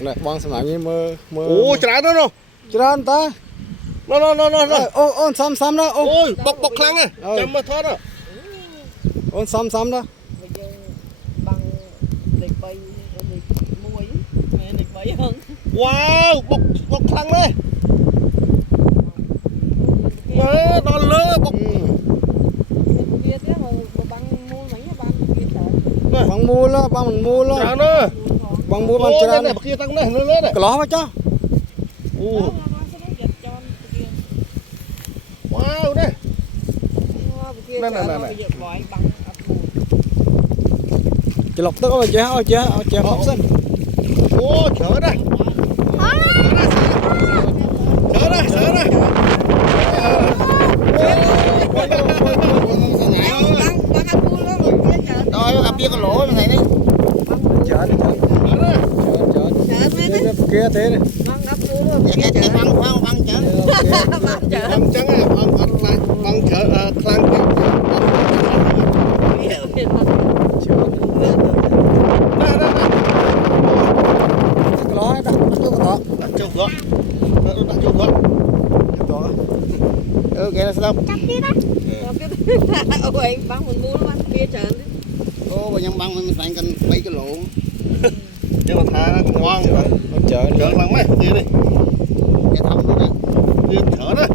này bong sầm như mơ Ủa trả nó đâu trơn ta nó ôn xăm đó ôi bọc khăn này chấm mà thoát à ôn xăm đó bằng lịch bay lịch muối lịch bay hơn wow bọc khăn này nó lơ bọc kia thế mà bằng mua mấy bằng kia sợ bằng mua lo bằng mình mua lo trả nó bằng mua bằng trơn trơn này bọc kia tăng này nó lớn này cái ló mà cho wow đây chỉ lọc tức rồi chế hấp xin ô chở đây chở đây Rồi gặp kia có lỗ mà thầy đi. chở kia thế này Cái băng khoan băng chở. băng trắng này băng chở khăn cái ló đó đặt châu thượng đặt châu thượng Kìa là sao? ôi băng mình mua nó băng kia trời Ô bà nhân băng mình thành cần 7 cái lỗ. nhưng mà thà ngoan chở chở lắm mấy kia đi Cái thầm nữa nè. chở đó